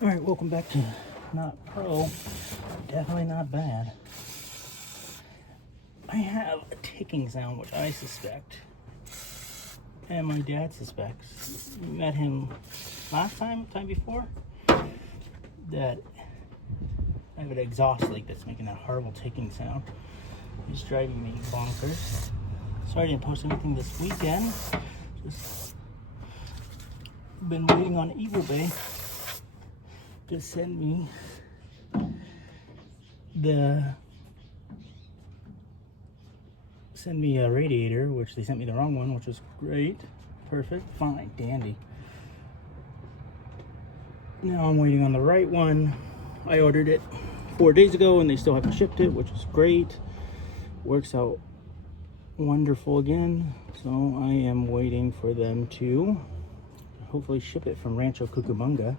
All right, welcome back to Not Pro. Definitely not bad. I have a ticking sound, which I suspect, and my dad suspects. We met him time before, that I have an exhaust leak that's making that horrible ticking sound. He's driving me bonkers. Sorry I didn't post anything this weekend. Just been waiting on eBay to send me a radiator, which they sent me the wrong one, which was great. Perfect, fine, dandy. Now I'm waiting on the right one. I ordered it 4 days ago and they still haven't shipped it, which is great. Works out wonderful again. So I am waiting for them to hopefully ship it from Rancho Cucamonga.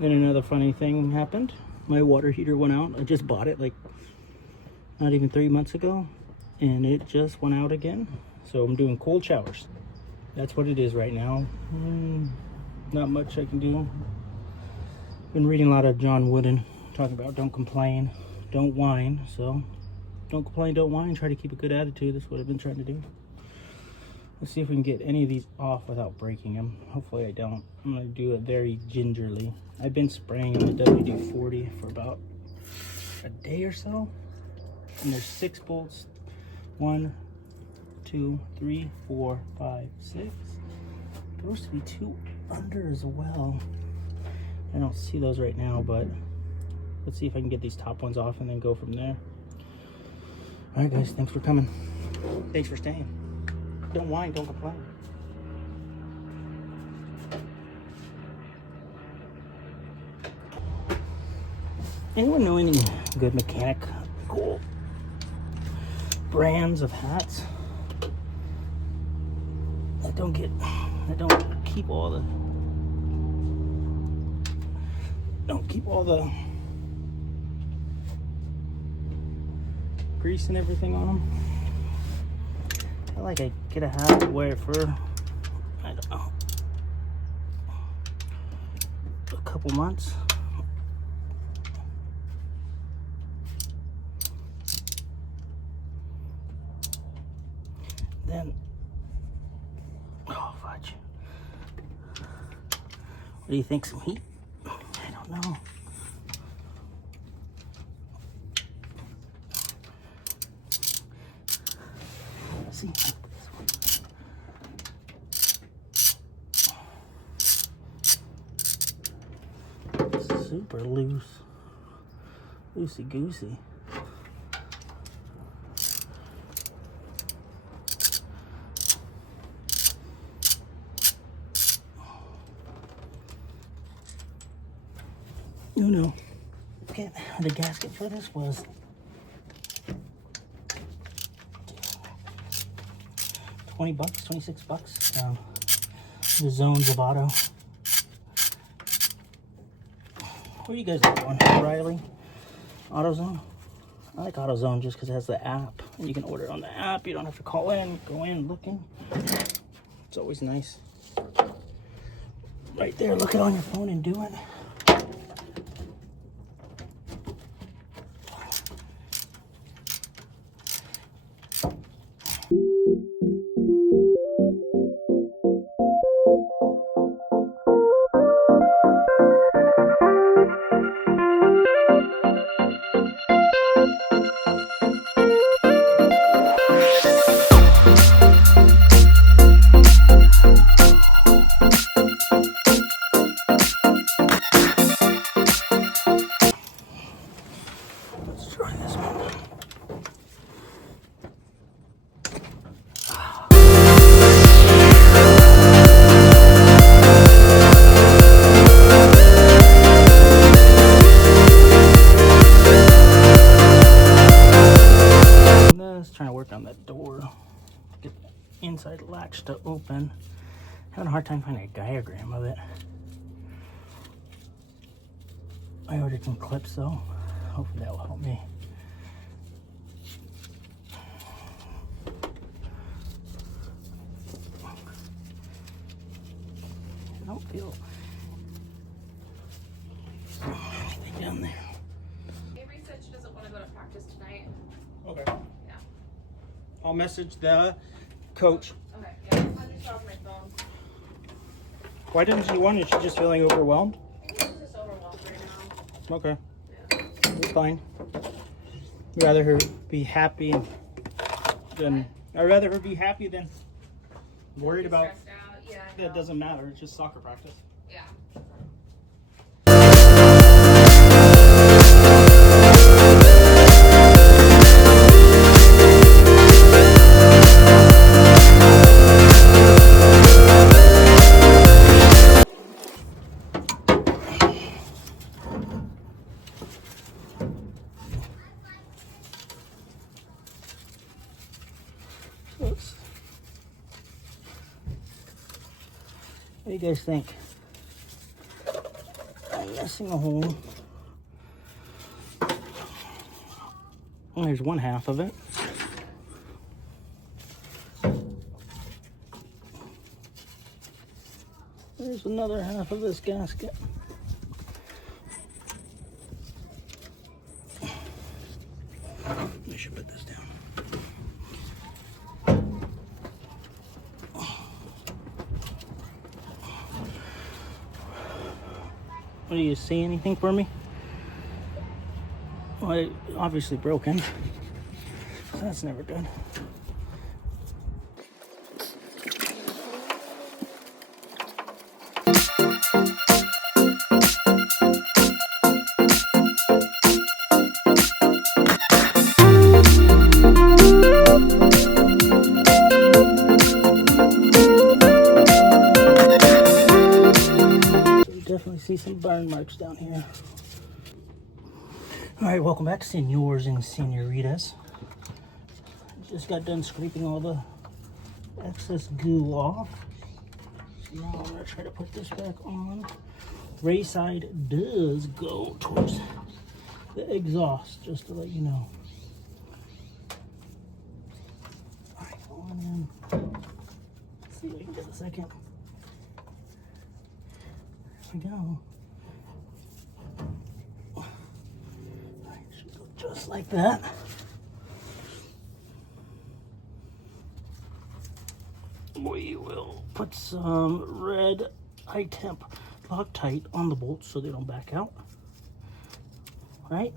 Then another funny thing happened. My water heater went out. I just bought it like not even 3 months ago, and it just went out again. So I'm doing cold showers. That's what it is right now. Not much I can do. Been reading a lot of John Wooden talking about don't complain, don't whine. So don't complain, don't whine. Try to keep a good attitude. That's what I've been trying to do. Let's see if we can get any of these off without breaking them. Hopefully I don't. I'm going to do it very gingerly. I've been spraying the WD-40 for about a day or so. And there's 6 bolts. 1, 2, 3, 4, 5, 6. Supposed to be 2 under as well. I don't see those right now, but let's see if I can get these top ones off and then go from there. Alright guys, thanks for coming. Thanks for staying. Don't whine, don't complain. Anyone know any good mechanical brands of hats? I don't keep all the grease and everything on them. I feel like I get a hat, wear it for, I don't know, a couple months. Then, oh fudge. What do you think, some heat? I don't know. Let's see. Super loose, loosey goosey. No. Okay, the gasket for this was $20, $26. The Zones of Auto. Where you guys are going? Riley? AutoZone? I like AutoZone just because it has the app. And you can order it on the app. You don't have to call in, go in looking. It's always nice. Right there, look it on your phone and do it. Let's try this one. Trying to work on that door, get the inside latch to open. Having a hard time finding a diagram of it. I ordered some clips though. Hopefully that will help me. feel. Down there. Avery said she doesn't want to go to practice tonight. Okay. Yeah. I'll message the coach. Okay. Yeah. I'll just off my phone. Why didn't she want it? Is she just feeling overwhelmed? I think she's just overwhelmed right now. Okay. Yeah. It's fine. I'd rather her be happy than worried about. Stressed out. Yeah. I That know. doesn't matter. It's just soccer practice. Yeah. Oops. What do you guys think? I'm missing a hole. Well, there's one half of it. There's another half of this gasket. I should put this down. What, do you see anything for me? Well, it obviously broken. That's never good. Definitely see some burn marks down here. All right, welcome back, senors and senoritas. Just got done scraping all the excess goo off. So now I'm gonna try to put this back on. Ray side does go towards the exhaust, just to let you know. All right, on in. Let's see if we can get a second. There we go. Alright, should go just like that. We will put some red high temp Loctite on the bolts so they don't back out. Right?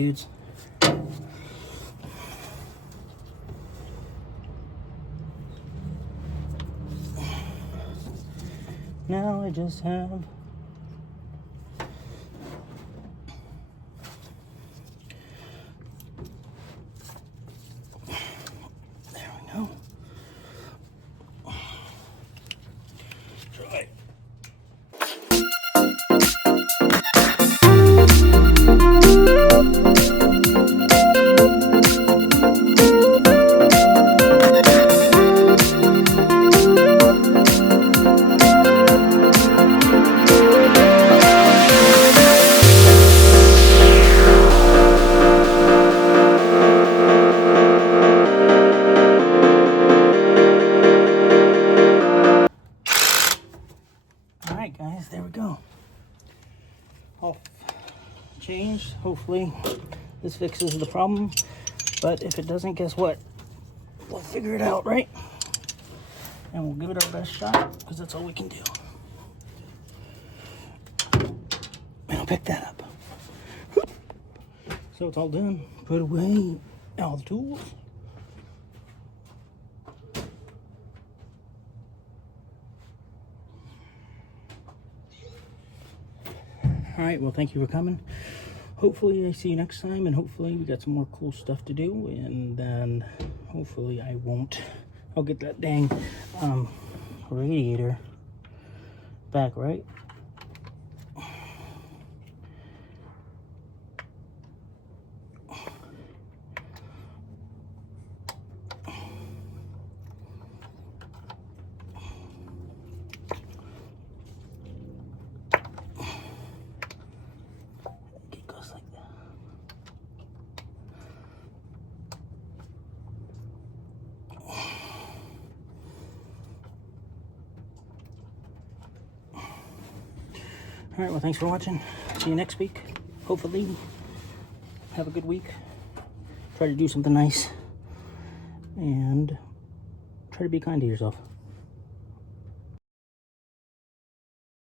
dudes. Now I just have there we go. Try. Alright guys, there we go. All changed. Hopefully this fixes the problem. But if it doesn't, guess what? We'll figure it out, right? And we'll give it our best shot, because that's all we can do. And I'll pick that up. So it's all done. Put away all the tools. All right, well, thank you for coming. Hopefully I see you next time, and hopefully we got some more cool stuff to do, and then hopefully I'll get that dang radiator back, right? It goes like that. All right, well, thanks for watching. See you next week. Hopefully, have a good week. Try to do something nice. And try to be kind to yourself.